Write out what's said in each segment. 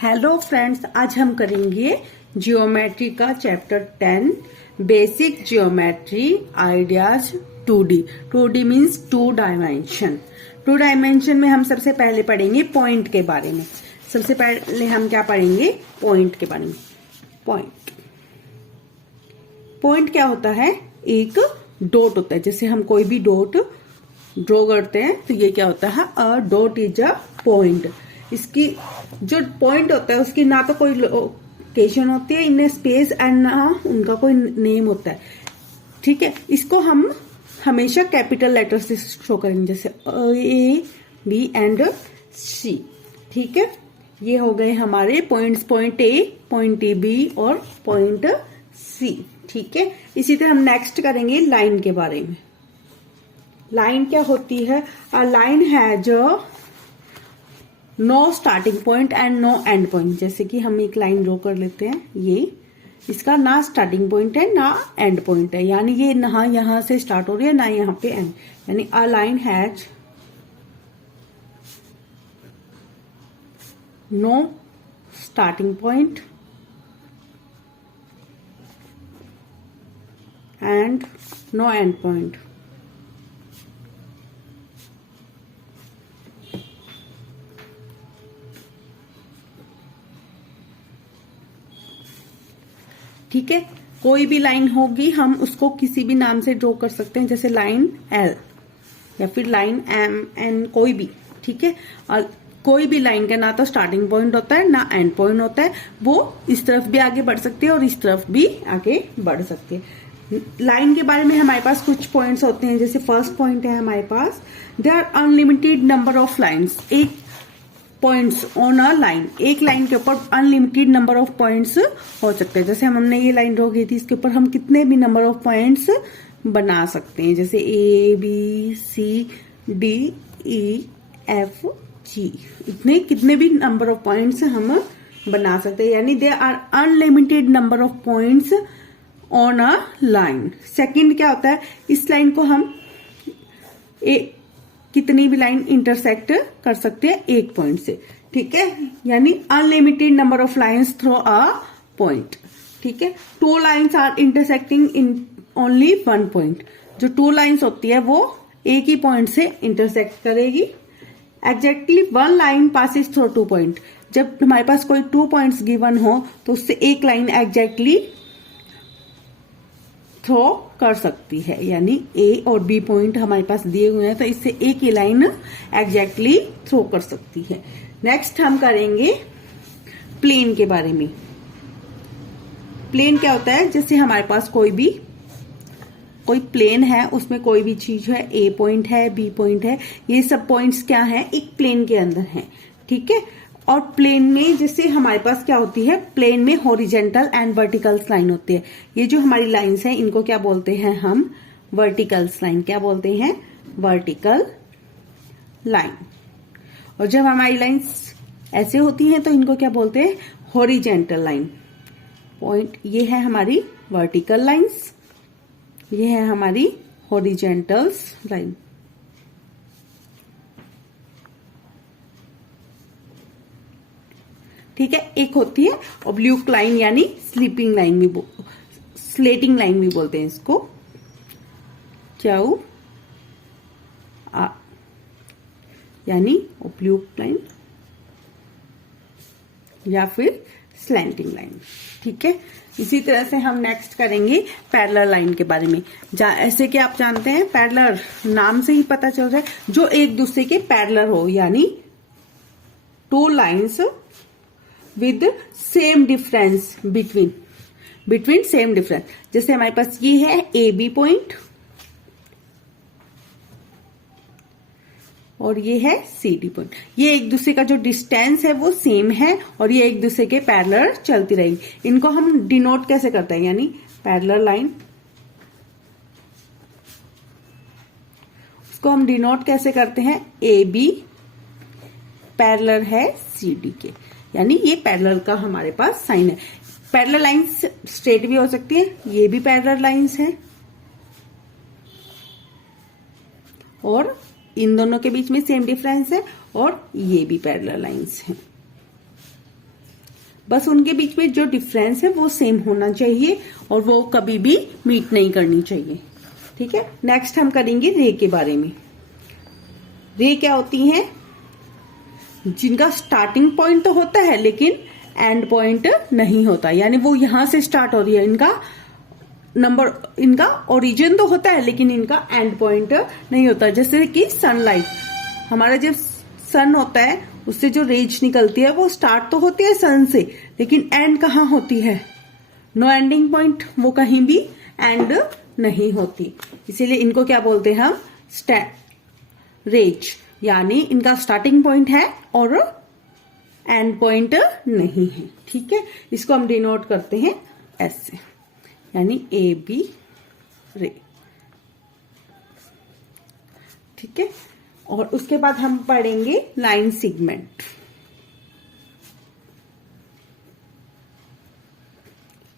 Hello friends, आज हम करेंगे जियोमेट्री का chapter 10 basic geometry ideas 2D। 2D means two dimension. Two dimension में हम सबसे पहले पढ़ेंगे पॉइंट के बारे में। सबसे पहले हम क्या पढ़ेंगे? पॉइंट के बारे में। पॉइंट क्या होता है? एक डॉट होता है। जैसे हम कोई भी डॉट ड्रॉ करते हैं तो ये क्या होता है? A dot is a point. इसकी जो पॉइंट होता है उसकी ना तो कोई लोकेशन होती है इन स्पेस एंड ना उनका कोई नेम होता है। ठीक है, इसको हम हमेशा कैपिटल लेटर से शो करेंगे, जैसे A, B एंड C। ठीक है, ये हो गए हमारे points, point A, point B और पॉइंट C। ठीक है, इसी तरह हम नेक्स्ट करेंगे लाइन के बारे में। लाइन क्या होती है? A line has no starting point and no end point. जैसे कि हम एक लाइन ड्रॉ कर लेते हैं, ये इसका ना स्टार्टिंग पॉइंट है ना एंड पॉइंट है, यानी ये ना यहां से स्टार्ट हो रही है ना यहां पे एंड। यानी a line has no starting point and no end point. ठीक है, कोई भी लाइन होगी हम उसको किसी भी नाम से ड्रॉ कर सकते हैं, जैसे लाइन L या फिर लाइन M, N, कोई भी। ठीक है, और कोई भी लाइन का ना तो स्टार्टिंग पॉइंट होता है ना एंड पॉइंट होता है, वो इस तरफ भी आगे बढ़ सकती है और इस तरफ भी आगे बढ़ सकती है। लाइन के बारे में हमारे पास कुछ पॉइंट्स होते हैं। जैसे फर्स्ट पॉइंट है हमारे पास, there are unlimited number of lines. एक पॉइंट्स ऑन अ लाइन, एक लाइन के ऊपर अनलिमिटेड नंबर ऑफ पॉइंट्स हो सकते हैं। जैसे हमने ये लाइन ड्रॉ की थी, इसके ऊपर हम कितने भी नंबर ऑफ पॉइंट्स बना सकते हैं, जैसे A, B, C, D, E, F, G। इतने कितने भी नंबर ऑफ पॉइंट्स हम बना सकते हैं, यानी there are unlimited number of points on a line. Second क्या होता है? इस लाइन को हम कितनी भी लाइन इंटरसेक्ट कर सकते हैं एक पॉइंट से। ठीक है, यानी unlimited number of lines through a point. ठीक है, two lines are intersecting in only one point. जो टू लाइंस होती है वो एक ही पॉइंट से इंटरसेक्ट करेगी। Exactly one line passes through two point. जब हमारे पास कोई टू पॉइंट्स गिवन हो तो उससे एक लाइन एग्जैक्टली थ्रो कर सकती है, यानी A और B पॉइंट हमारे पास दिए हुए हैं तो इससे एक ही लाइन एग्जैक्टली थ्रो कर सकती है। नेक्स्ट हम करेंगे प्लेन के बारे में। प्लेन क्या होता है? जैसे हमारे पास कोई प्लेन है, उसमें कोई भी चीज है, A पॉइंट है, B पॉइंट है, ये सब पॉइंट्स क्या है? एक प्लेन के अंदर है। ठीक है, और प्लेन में जैसे हमारे पास क्या होती है? प्लेन में हॉरिजेंटल एंड वर्टिकल्स लाइन होती है। ये जो हमारी लाइंस हैं इनको क्या बोलते हैं हम? Verticals line. क्या बोलते हैं? Vertical line. और जब हमारी लाइंस ऐसे होती हैं तो इनको क्या बोलते हैं? Horizontal line. पॉइंट ये है हमारी वर्टिकल लाइंस, ये है हमारी हॉरिजेंटल्स लाइन। ठीक है, एक होती है ऑब्लिक लाइन यानी स्लीपिंग लाइन भी, स्लेटिंग लाइन भी बोलते हैं इसको, यानी ऑब्लिक लाइन या फिर स्लैंटिंग लाइन। ठीक है, इसी तरह से हम नेक्स्ट करेंगे पैरेलल लाइन के बारे में। ऐसे कि आप जानते हैं पैरेलल नाम से ही पता चल रहा है, जो एक दूसरे के पैरेलल हो, यानी two lines with same difference between same difference. जैसे हमारे पास ये है AB पॉइंट और ये है CD पॉइंट। ये एक दूसरे का जो डिस्टेंस है वो सेम है और ये एक दूसरे के पैरेलल चलती रहेगी। इनको हम डिनोट कैसे करते हैं? यानी पैरेलल लाइन, उसको हम डिनोट कैसे करते हैं? AB पैरेलल है CD के, यानी ये पैरेलल का हमारे पास साइन है। पैरेलल लाइंस स्ट्रेट भी हो सकती है, ये भी पैरेलल लाइंस है और इन दोनों के बीच में सेम डिफरेंस है और ये भी पैरेलल लाइंस हैं। बस उनके बीच में जो डिफरेंस है वो सेम होना चाहिए और वो कभी भी मीट नहीं करनी चाहिए। ठीक है, नेक्स्ट हम करेंगे रे के बारे में। रे क्या होती हैं? जिनका स्टार्टिंग पॉइंट तो होता है लेकिन एंड पॉइंट नहीं होता, यानी वो यहां से स्टार्ट हो रही है, इनका नंबर, इनका ओरिजिन तो होता है लेकिन इनका एंड पॉइंट नहीं होता। जैसे कि सनलाइट, हमारा जब सन होता है उससे जो रेज निकलती है वो स्टार्ट तो होती है सन से, लेकिन एंड कहाँ होती है? नो एंडिंग पॉइंट, वो कहीं भी एंड नहीं होती। इसीलिए इनको क्या बोलते हैं हम? रेज, यानी इनका स्टार्टिंग पॉइंट है और एंड पॉइंट नहीं है। ठीक है, इसको हम डिनोट करते हैं एस से, यानी ए बी रे। ठीक है, और उसके बाद हम पढ़ेंगे लाइन सेगमेंट।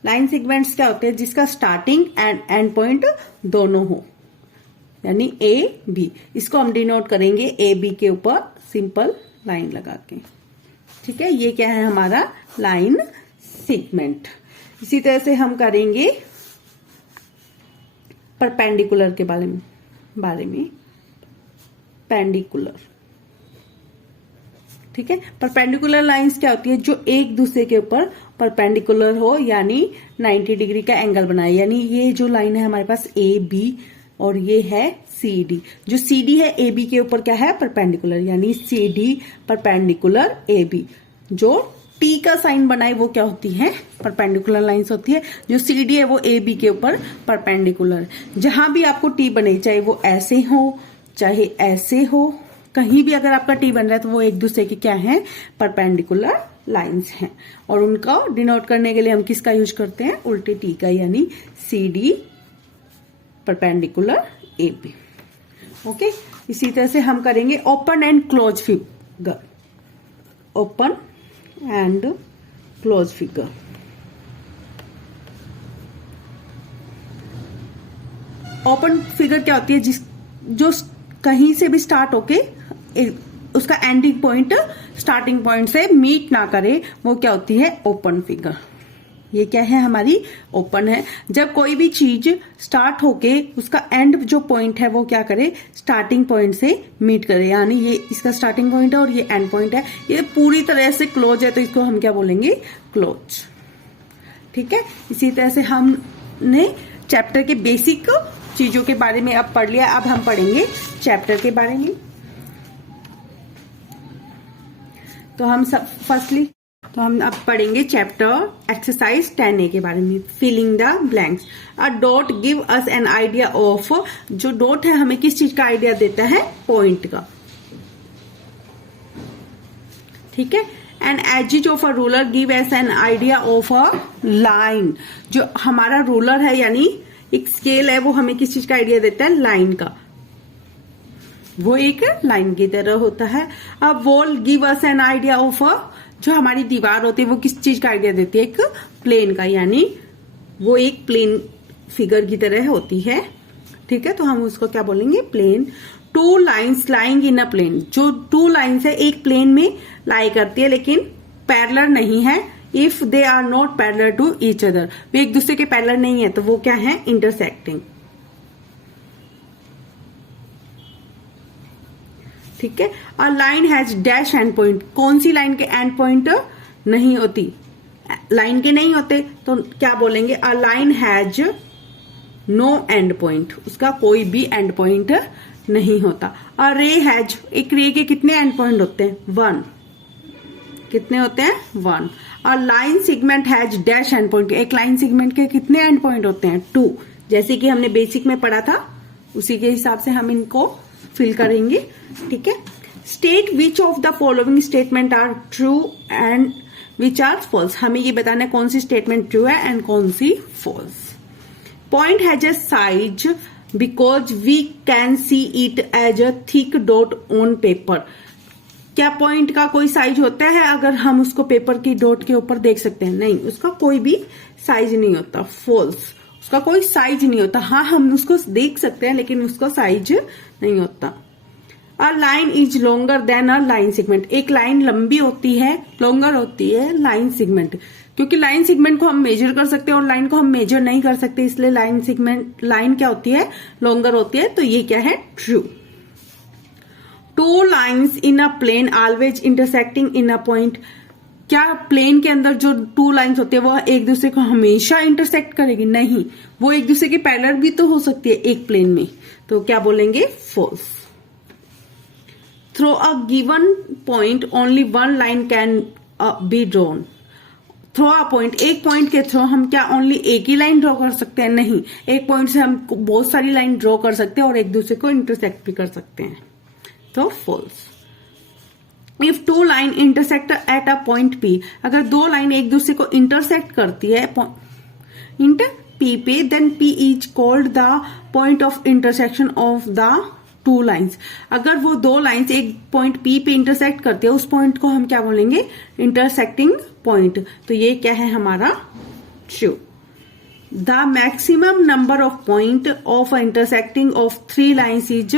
लाइन सेगमेंट्स क्या होते हैं? जिसका स्टार्टिंग एंड एंड पॉइंट दोनों हो, यानी ए बी। इसको हम डिनोट करेंगे ए बी के ऊपर सिंपल लाइन लगा के। ठीक है, ये क्या है? हमारा लाइन सेगमेंट। इसी तरह से हम करेंगे परपेंडिकुलर के बारे में पेंडिकुलर। ठीक है, परपेंडिकुलर लाइंस क्या होती है? जो एक दूसरे के ऊपर परपेंडिकुलर हो, यानी 90 डिग्री का एंगल बनाए। यानी ये जो लाइन है हमारे पास ए बी और ये है सी डी। जो सी डी है ए बी के ऊपर क्या है? परपेंडिकुलर, यानी C D perpendicular A B. जो टी का साइन बनाए वो क्या होती है? परपेंडिकुलर लाइंस होती है। जो सी डी है वो ए बी के ऊपर परपेंडिकुलर। जहां भी आपको टी बने, चाहे वो ऐसे हो चाहे ऐसे हो, कहीं भी अगर आपका टी बन रहा है तो वो एक दूसरे के क्या है? परपेंडिकुलर लाइंस हैं। और उनका डिनोट करने के लिए हम किसका यूज करते हैं? उल्टे टी का, यानी C D perpendicular A B. Okay, इसी तरह से हम करेंगे open and close figure. Open and close figure. Open figure क्या होती है? जो कहीं से भी स्टार्ट होके उसका एंडिंग पॉइंट स्टार्टिंग पॉइंट से मीट ना करे, वो क्या होती है? Open figure. ये क्या है? हमारी ओपन है। जब कोई भी चीज स्टार्ट होके उसका एंड जो पॉइंट है वो क्या करे? स्टार्टिंग पॉइंट से मीट करे, यानी ये इसका स्टार्टिंग पॉइंट है और ये एंड पॉइंट है। ये पूरी तरह से क्लोज है तो इसको हम क्या बोलेंगे? क्लोज। ठीक है, इसी तरह से हमने चैप्टर के बेसिक चीजों के बारे में अब पढ़ लिया। अब हम पढ़ेंगे चैप्टर के बारे में। तो हम अब पढ़ेंगे चैप्टर एक्सरसाइज 10A के बारे में, filling the blanks. A dot give us an idea of, जो डॉट है हमें किस चीज का आइडिया देता है? पॉइंट का। ठीक है, an edges of a ruler give us an idea of a line. जो हमारा रूलर है यानी एक स्केल है, वो हमें किस चीज का आइडिया देता है? लाइन का। वो एक लाइन की तरह होता है। अब wall give us an idea of अ, जो हमारी दीवार होती है वो किस चीज का आइडिया देती है? एक प्लेन का, यानी वो एक प्लेन फिगर की तरह होती है। ठीक है, तो हम उसको क्या बोलेंगे? Plane. Two lines lying in a plane. जो टू लाइन्स है एक प्लेन में लाई करती है लेकिन पैरेलल नहीं है। If they are not parallel to each other, वे एक दूसरे के पैरेलल नहीं है तो वो क्या है? इंटरसेक्टिंग। ठीक है, a line has dash end point. कौन सी लाइन के एंड पॉइंट नहीं होती? लाइन के नहीं होते तो क्या बोलेंगे? A line has no end point. उसका कोई भी एंड पॉइंट नहीं होता। अ रे हैज, एक रे के कितने एंड पॉइंट होते हैं? 1। कितने होते हैं? 1। अ line segment has dash end point. एक लाइन सेगमेंट के कितने एंड पॉइंट होते हैं? 2। जैसे कि हमने बेसिक में पढ़ा था उसी के हिसाब से हम इनको फिल करेंगे। ठीक है, state which of the following statement are true and which are false. हमें ये बताना है कौन सी स्टेटमेंट ट्रू है एंड कौन सी false. Point has a size because we can see it as a thick dot on paper. क्या पॉइंट का कोई साइज होता है अगर हम उसको पेपर की डॉट के ऊपर देख सकते हैं? नहीं, उसका कोई भी साइज नहीं होता। फॉल्स, उसका कोई साइज नहीं होता। हाँ, हम उसको देख सकते हैं लेकिन उसका साइज नहीं होता। A line is longer than a line segment. एक लाइन लंबी होती है, लॉन्गर होती है लाइन सेगमेंट, क्योंकि लाइन सेगमेंट को हम मेजर कर सकते हैं और लाइन को हम मेजर नहीं कर सकते, इसलिए लाइन सेगमेंट, लाइन क्या होती है, लॉन्गर होती है। तो ये क्या है, true. Two lines in a plane always intersecting in a point. क्या प्लेन के अंदर जो टू लाइन्स होती है वह एक दूसरे को हमेशा इंटरसेक्ट करेगी? नहीं, वो एक दूसरे के पैरेलल भी तो हो सकती है एक प्लेन में। तो क्या बोलेंगे, false. Through a given point only one line can be drawn. Through a point, एक पॉइंट के थ्रू हम क्या ओनली एक ही लाइन ड्रॉ कर सकते हैं? नहीं, एक पॉइंट से हम बहुत सारी लाइन ड्रॉ कर सकते हैं और एक दूसरे को इंटरसेक्ट भी कर सकते हैं। तो false. If two line intersect at a point P, अगर दो लाइन एक दूसरे को इंटरसेक्ट करती है इंट पी पे, then P is called the point of intersection of the two lines. अगर वो दो लाइन्स एक पॉइंट पी पे इंटरसेक्ट करती है, उस पॉइंट को हम क्या बोलेंगे, इंटरसेक्टिंग पॉइंट। तो ये क्या है हमारा, true. The maximum number of point of intersecting of three lines is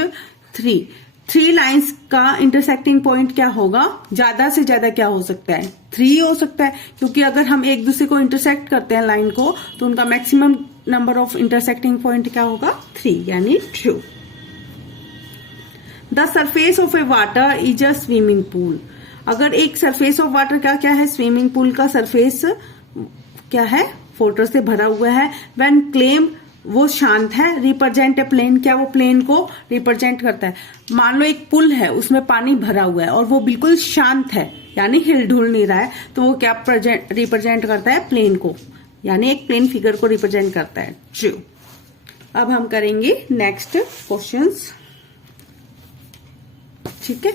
3। 3 lines का इंटरसेक्टिंग पॉइंट क्या होगा, ज्यादा से ज्यादा क्या हो सकता है, 3 हो सकता है, क्योंकि अगर हम एक दूसरे को इंटरसेक्ट करते हैं लाइन को, तो उनका maximum number of intersecting point क्या होगा, 3, यानी true. The surface of A water is a swimming pool. अगर एक सरफेस ऑफ वाटर का क्या है, स्विमिंग पूल का सरफेस क्या है, वाटर से भरा हुआ है। व्हेन क्लेम, वो शांत है। रिप्रेजेंट ए प्लेन, क्या वो प्लेन को रिप्रेजेंट करता है। मान लो एक पुल है, उसमें पानी भरा हुआ है और वो बिल्कुल शांत है, यानी हिल डुल नहीं रहा है, तो वो क्या रिप्रेजेंट करता है, प्लेन को, यानी एक प्लेन फिगर को रिप्रेजेंट करता है। ट्रू। अब हम करेंगे नेक्स्ट क्वेश्चंस, ठीक है।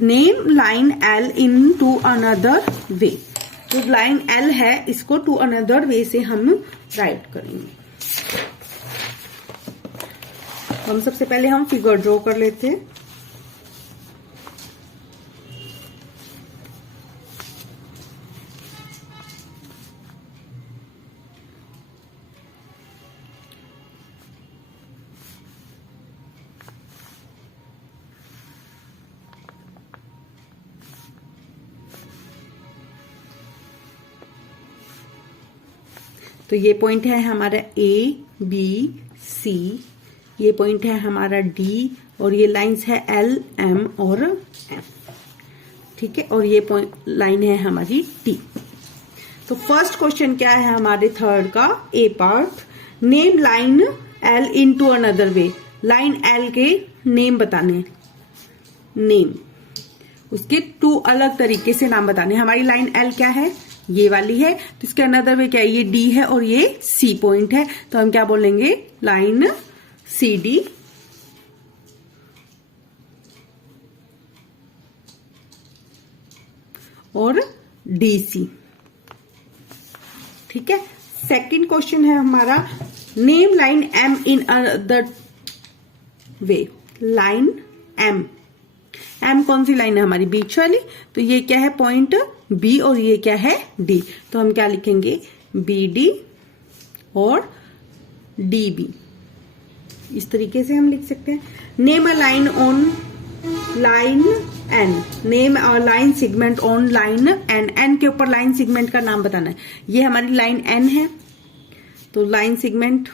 Name line L in two another way. जो लाइन एल है इसको टू अनदर वे से हम राइट करेंगे। हम सबसे पहले हम फिगर ड्रॉ कर लेते हैं। तो ये पॉइंट है हमारा ए बी सी, ये पॉइंट है हमारा डी, और ये लाइंस है एल एम और एफ, ठीक है। और ये पॉइंट लाइन है हमारी टी। तो फर्स्ट क्वेश्चन क्या है हमारे थर्ड का, A part. Name line L in two another way. Line L के नेम बताने, नेम उसके 2 अलग तरीके से नाम बताने। हमारी लाइन एल क्या है, ये वाली है, तो इसके अनदर वे क्या है, ये डी है और ये सी पॉइंट है, तो हम क्या बोलेंगे, लाइन सी डी। और डी सी, ठीक है। सेकंड क्वेश्चन है हमारा, name line M in other way. Line M, M कौन सी लाइन है हमारी, बीच वाली, तो ये क्या है, पॉइंट बी, और ये क्या है, डी, तो हम क्या लिखेंगे, बी डी और डी बी, इस तरीके से हम लिख सकते हैं। Name a line on line N. Name a line segment on line N. N के ऊपर लाइन सेगमेंट का नाम बताना है। ये हमारी लाइन एन है, तो line segment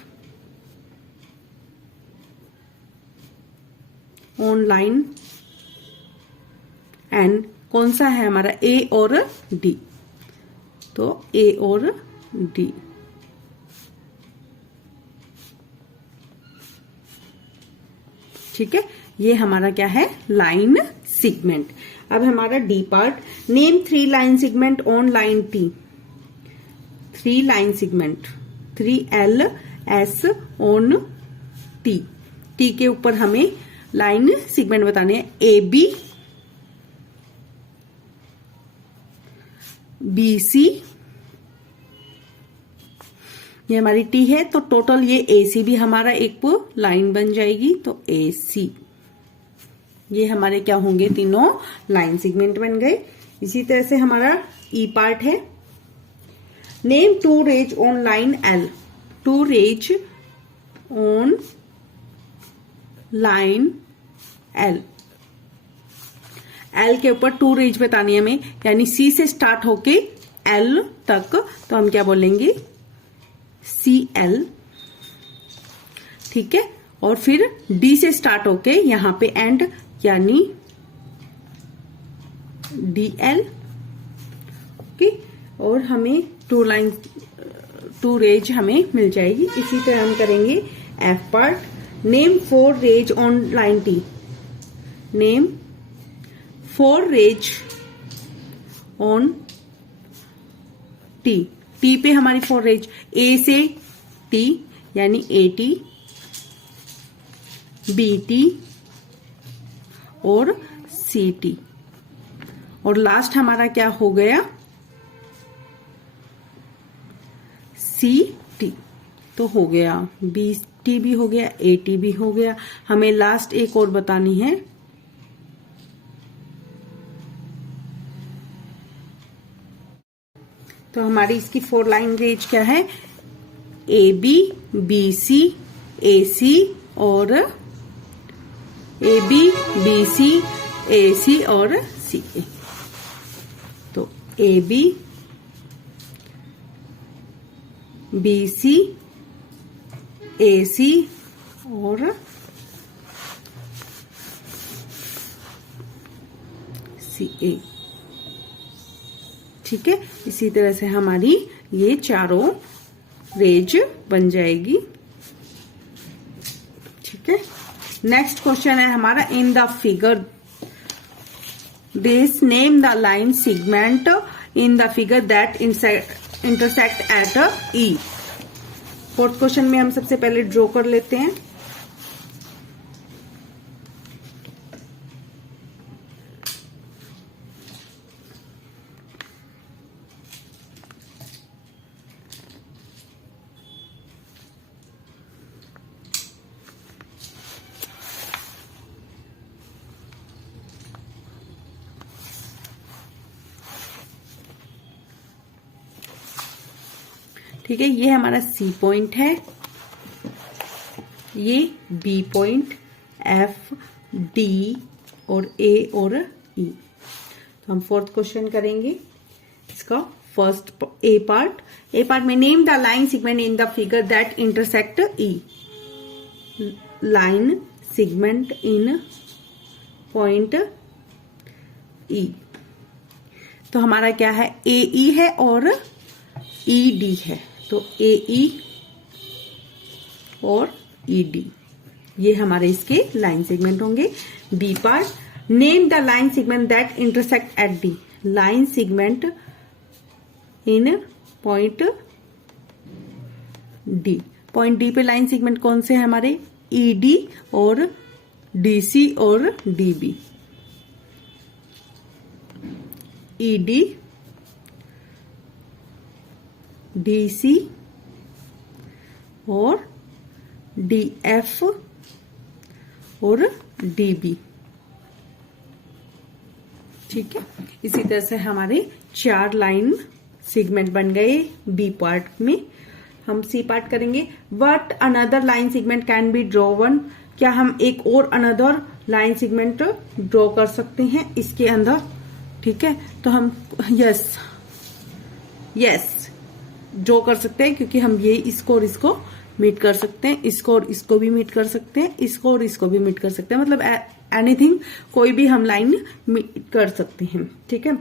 on line N कौन सा है हमारा, ए और डी, तो ए और डी, ठीक है। ये हमारा क्या है, लाइन सेगमेंट। अब हमारा D part, name 3 line segment on line T. 3 line segment, 3L S on T. T के ऊपर हमें लाइन सेगमेंट बताने हैं, ए बी, बी सी, ये हमारी टी है, तो टोटल ये ए सी भी हमारा एक लाइन बन जाएगी, तो ए सी। ये हमारे क्या होंगे, तीनों लाइन सेगमेंट बन गए। इसी तरह से हमारा ई पार्ट है, name 2 rays on line L. 2 rays on line L, L के ऊपर 2 रेज बतानी है हमें, यानी सी से स्टार्ट होके एल तक, तो हम क्या बोलेंगे सी एल, ठीक है। और फिर डी से स्टार्ट होके यहां पे एंड, यानी डी एल, ओके। और हमें 2 रेज हमें मिल जाएगी। इसी तरह हम करेंगे F part. Name 4 rays on line T, name 4 rays on T, T पे हमारी 4 रेज, ए से टी यानी ए टी, बी टी और सी टी, और लास्ट हमारा क्या हो गया सी टी। तो हो गया बी टी भी हो गया, ए टी भी हो गया। हमें लास्ट एक और बतानी है, तो हमारी इसकी 4 लाइन रेंज क्या है, ए बी, बी सी, ए सी और ए बी, बी सी, ए सी और सी ए। तो ए बी, बी सी, ए सी और सी ए, ठीक है। इसी तरह से हमारी ये चारों रेज बन जाएगी, ठीक है। नेक्स्ट क्वेश्चन है हमारा, इन the figure this name the line segment in the figure that intersect eight E. Fourth question में हम सबसे पहले ड्रॉ कर लेते हैं। ठीक है, ये हमारा सी पॉइंट है, ये बी पॉइंट, एफ, डी और ए और ई। तो हम फोर्थ क्वेश्चन करेंगे इसका फर्स्ट ए पार्ट में, name the line segment in the figure that intersect E. Line segment in point ई, तो हमारा क्या है, ए ई है और ई डी है, तो ए ई और ई डी ये हमारे इसके लाइन सेगमेंट होंगे। B part, name the line segment that intersect at D. Line segment in point D, point D पे लाइन सेगमेंट कौन से हैं हमारे, ई डी और डी सी और D B. E D, D C और D F और D B, ठीक है। इसी तरह से हमारे 4 लाइन सेगमेंट बन गए बी पार्ट में। हम सी पार्ट करेंगे, what another line segment can be drawn. क्या हम एक और अनदर लाइन सेगमेंट ड्रॉ कर सकते हैं इसके अंदर, ठीक है। तो हम यस ड्रॉ कर सकते हैं, क्योंकि हम ये इसको और इसको मीट कर सकते हैं, इसको और इसको भी मीट कर सकते हैं, इसको और इसको भी मीट कर सकते हैं, मतलब एनीथिंग कोई भी हम लाइन मीट कर सकते हैं, ठीक है।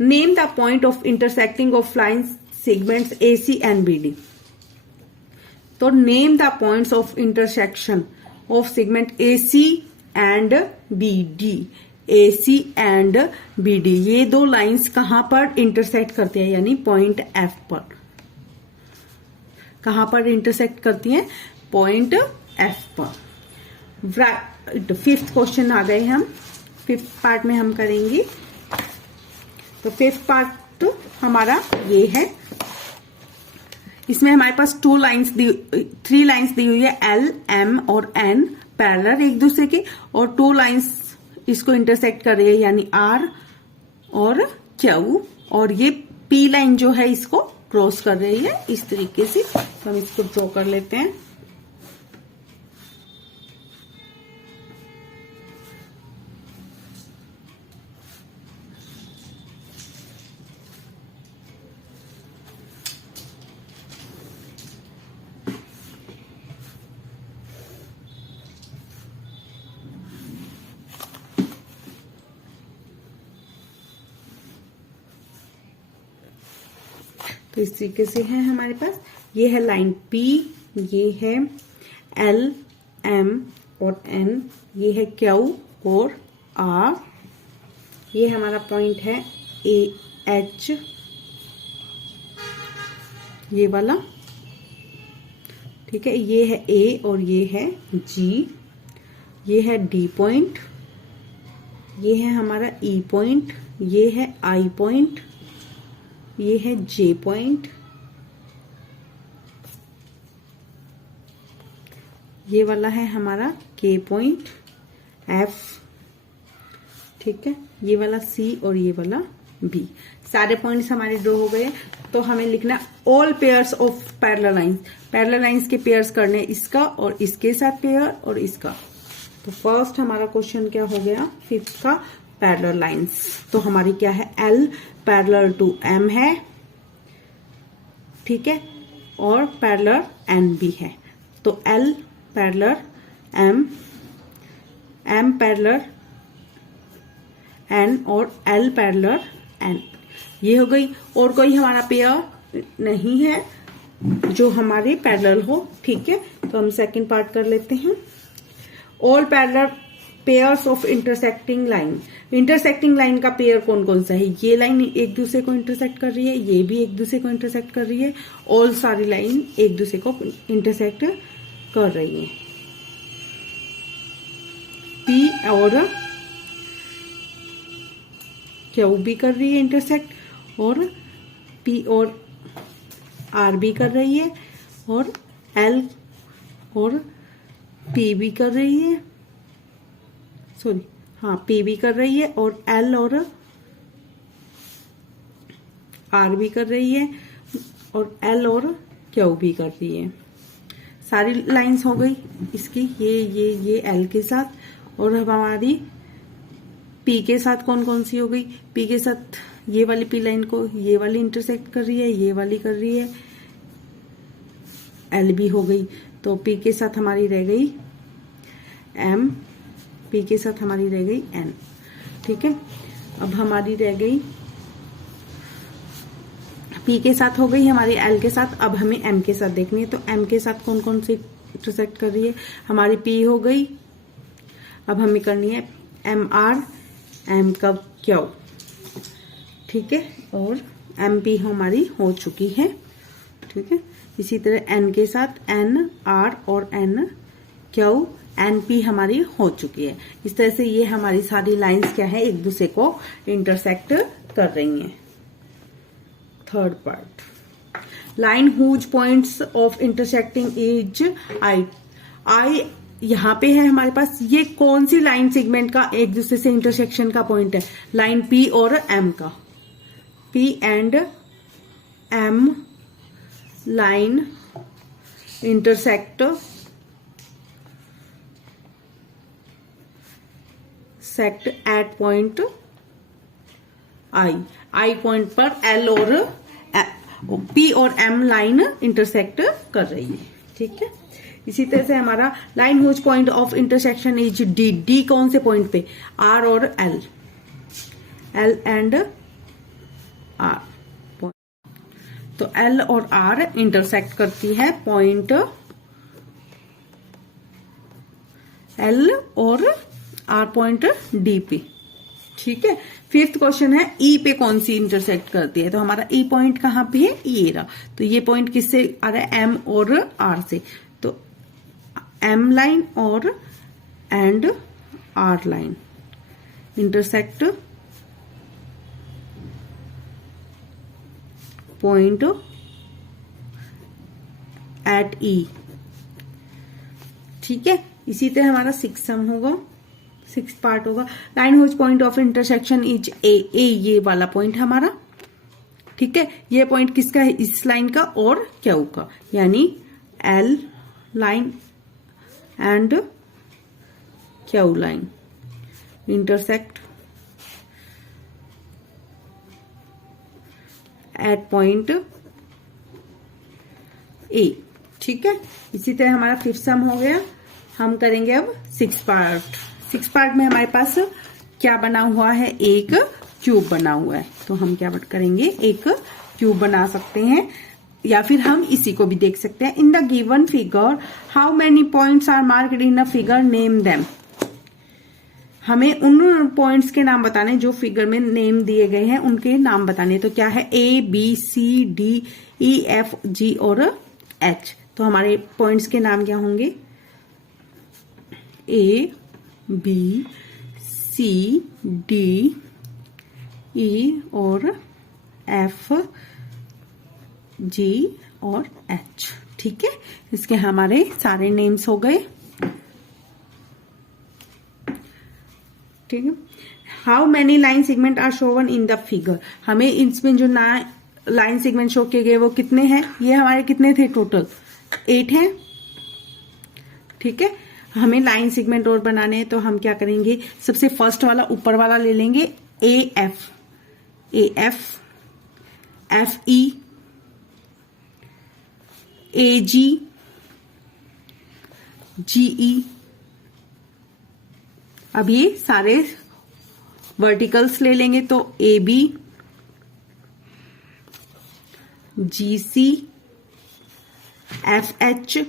Name the point of intersecting of line segments A C and B D. तो name the points of intersection of segment A C and B D. A C and B D ये 2 lines कहां पर intersect करती है, यानी point F पर। कहां पर इंटरसेक्ट करती हैं, पॉइंट एफ पर। फिफ्थ क्वेश्चन आ गए हम, फिफ्थ पार्ट में हम करेंगे। तो फिफ्थ पार्ट तो हमारा ये है, इसमें हमारे पास 3 लाइंस दी हुई है, एल, एम और एन पैरेलल एक दूसरे के, और 2 लाइंस इसको इंटरसेक्ट कर रही है, यानी आर और क्यू, और ये पी लाइन जो है इसको क्रॉस कर रही है इस तरीके से। तो हम इसको ड्रॉ कर लेते हैं। तो इस तरीके से है हमारे पास। ये है लाइन P, ये है L, M और N, ये है Q और R, ये हमारा पॉइंट है A, H, ये वाला, ठीक है। ये है A और ये है G, ये है D पॉइंट, ये है हमारा E पॉइंट, ये है I पॉइंट, ये है J पॉइंट, ये वाला है हमारा K पॉइंट, F, ठीक है, ये वाला C और ये वाला B। सारे पॉइंट्स हमारे ड्रॉ हो गए। तो हमें लिखना all pairs of parallel lines. Parallel lines के पेयर्स करने, इसका और इसके साथ पेयर और इसका। तो फर्स्ट हमारा क्वेश्चन क्या हो गया, 5th का, पैरेलल लाइंस। तो हमारी क्या है, L पैरेलल टू M है, ठीक है, और पैरेलल N भी है। तो L parallel M, M parallel N और L पैरेलल N, ये हो गई। और कोई हमारा पेयर नहीं है जो हमारे पैरेलल हो, ठीक है। तो हम सेकंड पार्ट कर लेते हैं। All parallel pairs of intersecting line. Intersecting line का पेयर कौन कौन सा है, ये लाइन एक दूसरे को इंटरसेक्ट कर रही है, ये भी एक दूसरे को इंटरसेक्ट कर रही है, ऑल सारी लाइन एक दूसरे को इंटरसेक्ट कर रही है। P और Q भी कर रही है इंटरसेक्ट, और P और R भी कर रही है, और L और P भी कर रही है, सॉरी हाँ P भी कर रही है, और L और R भी कर रही है, और L और Q भी कर रही है। सारी लाइंस हो गई इसकी, ये L के साथ, और अब हमारी P के साथ कौन कौन सी हो गई, P के साथ ये वाली P लाइन को ये वाली इंटरसेक्ट कर रही है, ये वाली कर रही है, L भी हो गई। तो P के साथ हमारी रह गई M, P के साथ हमारी रह गई N, ठीक है। अब हमारी रह गई P के साथ हो गई हमारी L के साथ। अब हमें M के साथ देखनी है। तो M के साथ कौन कौन सी इंटरसेक्ट कर रही है, हमारी P हो गई। अब हमें करनी है MR, M का Q, ठीक है, और MP हमारी हो चुकी है, ठीक है। इसी तरह N के साथ N, R और N, Q, NP हमारी हो चुकी है। इस तरह से ये हमारी सारी लाइंस क्या है, एक दूसरे को इंटरसेक्ट कर रही हैं। Third part, line whose points of intersecting is I यहाँ पे है हमारे पास। ये कौन सी लाइन सेगमेंट का एक दूसरे से इंटरसेक्शन का पॉइंट है, लाइन P और M का। P and M line intersect at point I point पर L और P और M लाइन इंटरसेक्ट कर रही है, ठीक है। इसी तरह से हमारा line whose point of intersection is D, D कौन से पॉइंट पे, R और L, L and R point. तो L और R इंटरसेक्ट करती है पॉइंट L और R पॉइंट D पे, ठीक है। फिफ्थ क्वेश्चन है E पे कौन सी इंटरसेक्ट करती है। तो हमारा E पॉइंट कहाँ पे है, ये रहा। तो ये पॉइंट किससे आ रहा है, M और R से। तो M लाइन और and R line intersect point at E, ठीक है। इसी तरह हमारा 6th सम होगा, 6th पार्ट होगा, line whose point of intersection is A, ये वाला पॉइंट हमारा, ठीक है। ये पॉइंट किसका है, इस लाइन का और Q का, यानी L line and Q line intersect at point A, ठीक है। इसी तरह हमारा 5th सम हो गया। हम करेंगे अब 6th पार्ट। 6th पार्ट में हमारे पास क्या बना हुआ है, एक क्यूब बना हुआ है, तो हम क्या करेंगे, एक क्यूब बना सकते हैं। या फिर हम इसी को भी देख सकते हैं। In the given figure how many points are marked in a figure, name them. हमें उन पॉइंट्स के नाम बताने जो फिगर में नेम दिए गए हैं, उनके नाम बताने। तो क्या है, A B C D E F G और H। तो हमारे पॉइंट्स के नाम क्या होंगे, A B C D E और F G और H। ठीक है, इसके हमारे सारे नेम्स हो गए। ठीक है, how many line segment are shown in the figure. हमें इसमें जो लाइन सेगमेंट शो किए गए वो कितने हैं, ये हमारे कितने थे, टोटल 8 हैं। ठीक है, हमें लाइन सेगमेंट और बनाने हैं, तो हम क्या करेंगे, सबसे फर्स्ट वाला ऊपर वाला ले लेंगे, AF FE AG GE। अब ये सारे वर्टिकल्स ले लेंगे, तो AB GC FH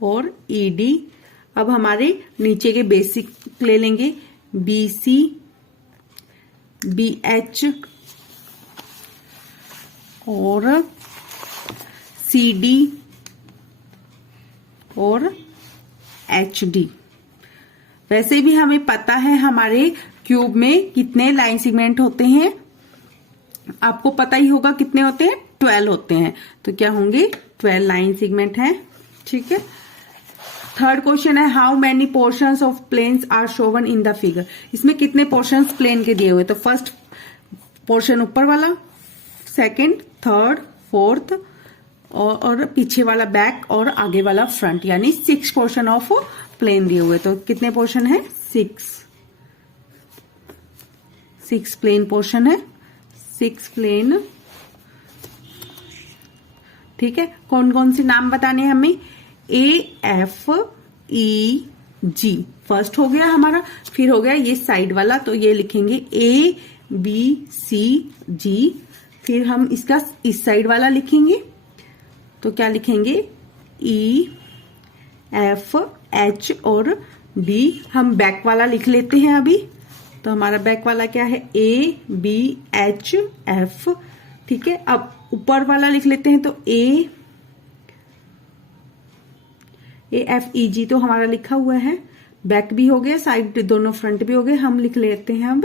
और ED। अब हमारे नीचे के बेसिक ले लेंगे, BC BH और CD और HD। वैसे भी हमें पता है हमारे क्यूब में कितने लाइन सेगमेंट होते हैं, आपको पता ही होगा कितने होते हैं, 12 होते हैं। तो क्या होंगे, 12 लाइन सेगमेंट हैं। ठीक है, थर्ड क्वेश्चन है, how many portions of planes are shown in the figure. इसमें कितने पोर्शंस प्लेन के दिए हुए, तो फर्स्ट पोर्शन ऊपर वाला, सेकंड, थर्ड, फोर्थ और पीछे वाला बैक और आगे वाला फ्रंट, यानी 6 पोर्शन ऑफ प्लेन दिए हुए। तो कितने पोर्शन है, 6 प्लेन पोर्शन है, 6 प्लेन। ठीक है, कौन कौन से नाम बताने हैं हमें, AFEG फर्स्ट हो गया हमारा, फिर हो गया ये साइड वाला, तो ये लिखेंगे ABCG। फिर हम इसका इस साइड वाला लिखेंगे, तो क्या लिखेंगे, EFH और B। हम बैक वाला लिख लेते हैं अभी, तो हमारा बैक वाला क्या है, ABHF। ठीक है, अब ऊपर वाला लिख लेते हैं, तो AFEG तो हमारा लिखा हुआ है, बैक भी हो गया, साइड दोनों फ्रंट भी हो गए। हम लिख लेते हैं, अब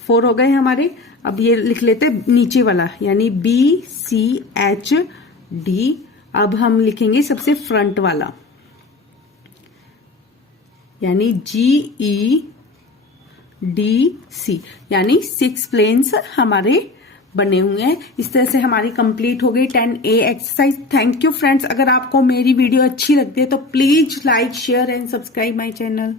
4 हो गए हमारे। अब ये लिख लेते हैं नीचे वाला, यानी BCHD। अब हम लिखेंगे सबसे फ्रंट वाला, यानी GEDC, यानी 6 प्लेन्स हमारे बने हुए हैं। इस तरह से हमारी कंप्लीट हो गई 10A exercise. Thank you friends, अगर आपको मेरी वीडियो अच्छी लगती है तो please like share and subscribe my channel.